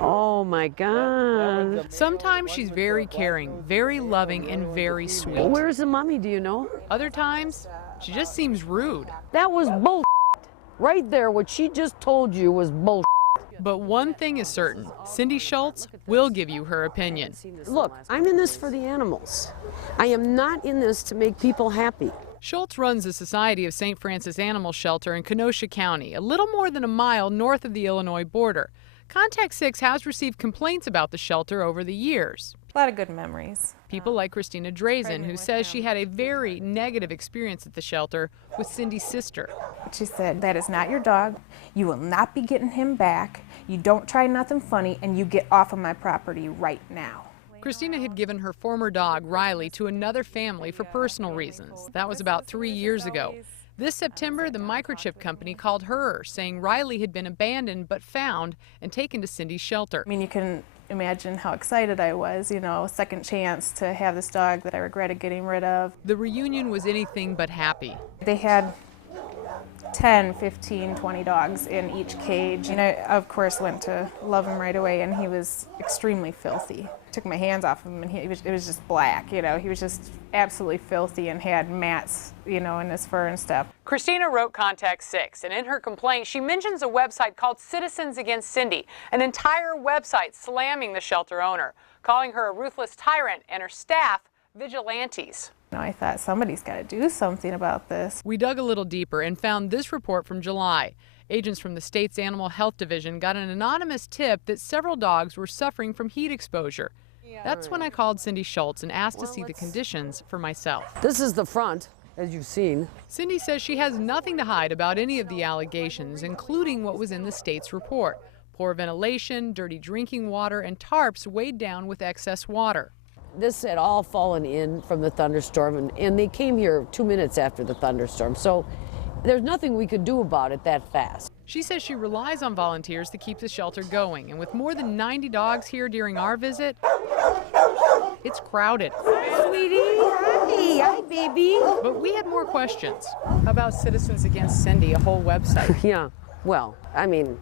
Oh my God. Sometimes she's very caring, very loving, and very sweet. Well, where's the mommy, do you know? Other times, she just seems rude. That was bull. Right there, what she just told you was bull. But one thing is certain, Cindy Schultz will give you her opinion. Look, I'm in this for the animals. I am not in this to make people happy. Schultz runs the Society of St. Francis Animal Shelter in Kenosha County, a little more than a mile north of the Illinois border. Contact 6 has received complaints about the shelter over the years. A lot of good memories. People like Christina Drazen, who says she had a very negative experience at the shelter with Cindy's sister. She said, "That is not your dog. You will not be getting him back. You don't try nothing funny, and you get off of my property right now." Christina had given her former dog, Riley, to another family for personal reasons. That was about 3 years ago. This September, the microchip company called her, saying Riley had been abandoned but found and taken to Cindy's shelter. I mean, you can imagine how excited I was, you know, second chance to have this dog that I regretted getting rid of. The reunion was anything but happy. They had 10, 15, 20 dogs in each cage. And I, of course, went to love him right away, and he was extremely filthy. I took my hands off him, and it was just black, you know. He was just absolutely filthy and had mats, you know, in his fur and stuff. Christina wrote Contact 6, and in her complaint, she mentions a website called Citizens Against Cindy, an entire website slamming the shelter owner, calling her a ruthless tyrant and her staff vigilantes. I thought somebody's got to do something about this. We dug a little deeper and found this report from July. Agents from the state's Animal Health Division got an anonymous tip that several dogs were suffering from heat exposure. That's when I called Cindy Schultz and asked to see the conditions for myself. This is the front, as you've seen. Cindy says she has nothing to hide about any of the allegations, including what was in the state's report. Poor ventilation, dirty drinking water, and tarps weighed down with excess water. This had all fallen in from the thunderstorm, and they came here 2 minutes after the thunderstorm, so there's nothing we could do about it that fast. She says she relies on volunteers to keep the shelter going, and with more than 90 dogs here during our visit, it's crowded. Sweetie, hi, baby. But we had more questions. How about Citizens Against Cindy, a whole website? Yeah, well, I mean,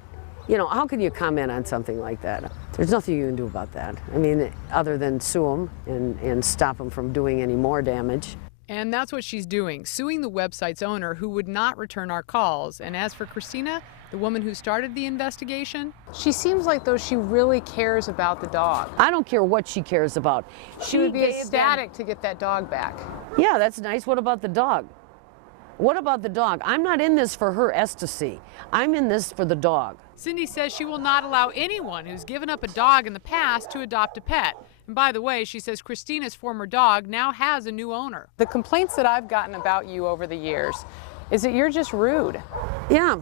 you know, how can you comment on something like that? There's nothing you can do about that. I mean, other than sue them and stop them from doing any more damage. And that's what she's doing, suing the website's owner who would not return our calls. And as for Christina, the woman who started the investigation, she seems like though she really cares about the dog. I don't care what she cares about. She would be ecstatic to get that dog back. Yeah, that's nice. What about the dog? What about the dog? I'm not in this for her ecstasy. I'm in this for the dog. Cindy says she will not allow anyone who's given up a dog in the past to adopt a pet. And by the way, she says Christina's former dog now has a new owner. The complaints that I've gotten about you over the years is that you're just rude. Yeah,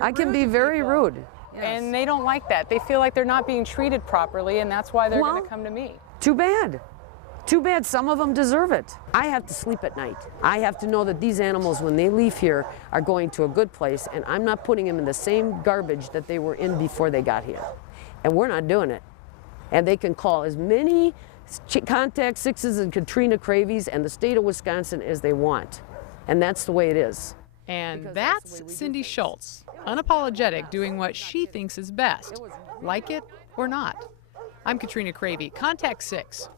I can be very rude. Yes. And they don't like that. They feel like they're not being treated properly, and that's why they're going to come to me. Too bad. Too bad. Some of them deserve it. I have to sleep at night. I have to know that these animals, when they leave here, are going to a good place, and I'm not putting them in the same garbage that they were in before they got here. And we're not doing it. And they can call as many Contact 6s and Katrina Cravies and the state of Wisconsin as they want. And that's the way it is. And that's Cindy Schultz, unapologetic, doing what she thinks is best, like it or not. I'm Katrina Cravey, Contact 6.